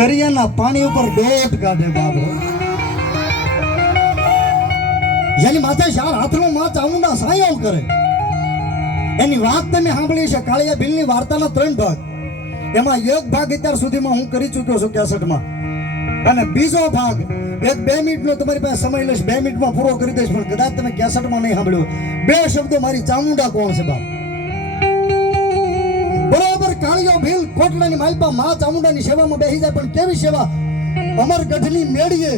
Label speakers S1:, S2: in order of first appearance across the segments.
S1: દરિયાના પાણી ઉપર દોટ કાઢે બાબો. જેની માથે ચાર હાથનો માથ ચામુંડા સાયો કરે. એની વાત તમે સાંભળી છે, કાળિયા ભીલની વાર્તાના ત્રણ ભાગ. એમાં એક ભાગ અત્યાર સુધીમાં હું કરી ચૂક્યો છું કેસેટમાં. અને બીજો ભાગ, એક બે મિનિટનો તમારી પાસે સમય લઈશ, બે મિનિટમાં પૂરો કરી દઈશ, પણ કદાચ તમે કેસેટમાં નહીં સાંભળ્યો. બે શબ્દો મારી ચામુંડા કોણ છે બાપ? બરોબર કાળિયો ભીલ કોટલાની માલપા મા ચામુંડાની સેવામાં બેસી જાય, પણ કેવી સેવા? અમરગઢની મેળીએ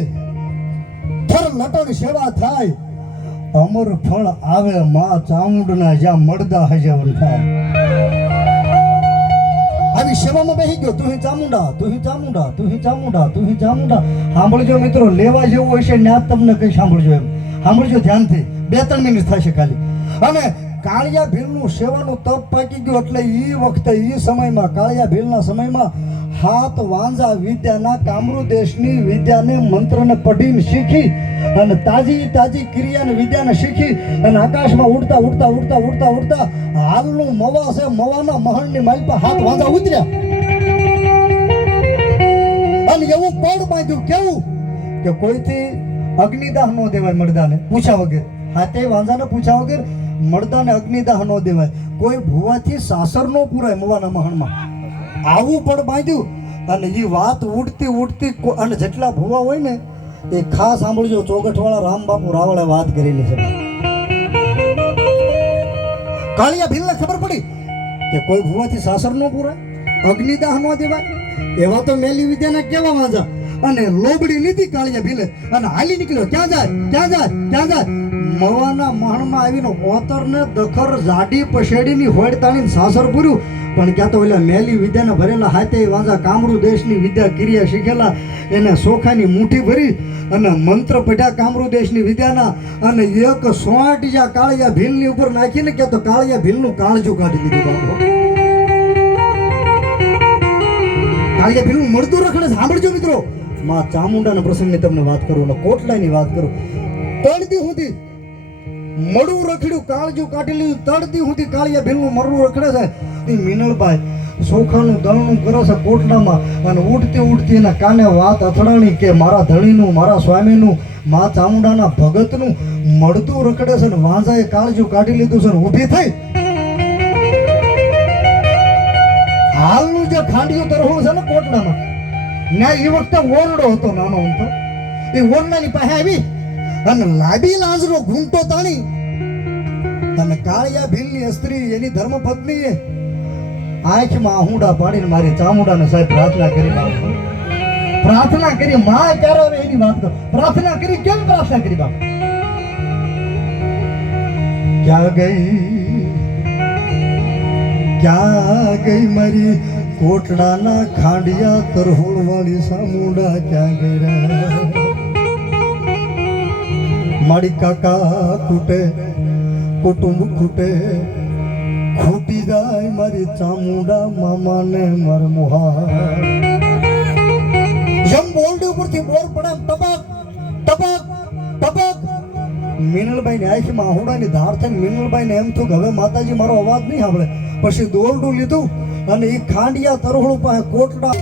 S1: થર લટણ સેવા થાય. અમર ફળ આવે મા ચામુંડના, જ્યાં મળદા હજાવન થાય આવી સેવામાં બેસી ગયો, તું ચામુંડા તું ચામુંડા તું ચામુંડા તું ચામુંડા. સાંભળજો મિત્રો, લેવા જેવું હોય છે આ તમને કઈ સાંભળજો એમ. સાંભળજો ધ્યાનથી. બે ત્રણ મિનિટ થશે ખાલી. અને કાળિયા ભીલનું સેવાનું તપ પાકી ગયું એટલે એ વખતે એ સમયમાં કાળિયા ભીલના સમયમાં હાથ વાંઝા વિદ્યાના કામરૂ દેશની વિદ્યાને મંત્રને પઢીને શીખી અને તાજી તાજી ક્રિયાને વિદ્યાને શીખી અને આકાશમાં ઉડતા ઉડતા ઉડતા ઉડતા ઉડતા હાલનું મવા છે, મવાના મહણની માલપા હાથ વાંઝા ઉતર્યા. અને એવું પડ બાંધ્યું, કેવું? કે કોઈથી અગ્નિદાહ ન દેવાય મરદાને, પૂછ્યા વગર. હાથે વાંઝાને પૂછ્યા વગર મરદાને અગ્નિદાહ ન દેવાય. કોઈ ભૂવાથી સાસર ન પૂરાય મવાના મહણમાં. આવું પણ બાંધ્યું. અને એ વાત ઉડતી ઉડતી અને જેટલા ભૂવા હોય ને, એ ખાસ સાંભળજો, ચોગઠવાળા રામબાપુ રાવળે વાત કરેલી છે. કાળિયા ભીલને ખબર પડી કે કોઈ ભુવાથી સાસર નો પૂરાય, અગ્નિદાહ નો દેવાય. એવા તો મેલી વિદ્યાના કેવા વાંધા અને લોબડી લીધી કાળિયા ભીલે. અને હાલી નીકળ્યો. ક્યાં જાય? ક્યાં જાય? ક્યાં જાય? મવાના મહણમાં આવીને ઓતરને દખર જાડી પછેડીની હોડ તાણીને સાસર પૂર્યું. પણ ક્યાં તો ઓલા મેલી વિદ્યાને ભરેલા હાથે વાંઝા કામરૂ દેશની વિદ્યા ક્રિયા શીખેલા. એને સોખાની મુઠ્ઠી ભરી અને મંત્ર પઢ્યા કામરૂ દેશની વિદ્યાના અને એક સોંટ જ્યાં કાળિયા ભીલની ઉપર નાખીને કે તો કાળિયા ભીલનું કાળજું કાઢી દીધું બાપો. કાળિયા ભીલનું મળતું રખડે સાંભળજો મિત્રો. માં ચામુંડાના પ્રસંગની તમને વાત કરું અને કોટલાની વાત કરું. તળદી સુધી મળું રખડ્યું, કાળજું કાઢી લીધું તળતી સુધી કાળિયા ભીલનું મરડું રખડે છે. એ મિનલભાઈ સોખાનું દળનું કરે છે કોટડામાં અને ઉડતી ઉડતી એના કાને વાત અથડાણી કે મારા ધણીનું, મારા સ્વામીનું, મા ચામુંડાના ભગતનું મળતું રખડે છે ને વાંઝાએ કાળજું કાઢી લીધું છે ને ઊભી થઈ. હાલનું જે ખાંડિયું તરહોળ છે ને કોટડામાં ના એ વખતે ઓરડો હતો નાનો અમથો એ ઓરડાની પાસે આવી. અને લાંબી લાંજરો ઘૂંટો તાણી અને કાળિયા ભીલની સ્ત્રી એની ધર્મપત્નીએ આંખમાં આહુડા પાડીને મારી ચામુંડાને સાહેબ પ્રાર્થના કરી પ્રાર્થના કરી માં ક્યારે એની વાત કરો પ્રાર્થના કરી કેમ પ્રાર્થના કરી બાપ ક્યાં ગઈ ક્યાં ગઈ મારી કોટડાના ખાંડિયા તરહોળ વાળી સામુંડા ક્યાં ગઈ રે મારી કાકા ખૂટે, કુટુંબ ખૂટે, ખૂટી જાય મારી ચામુંડા મામાને માર મુહા જેમ બોલડી ઉપરથી બોર પડે ટપક ટપક ટપક. મિનલભાઈ ની આંખમાં આહુડાની ધાર થઈ મિનલભાઈ ને એમ થયું હવે માતાજી મારો અવાજ નહીં સાંભળે. પછી દોરડું લીધું અને એ ખાંડિયા તરહળું પાસે કોટડા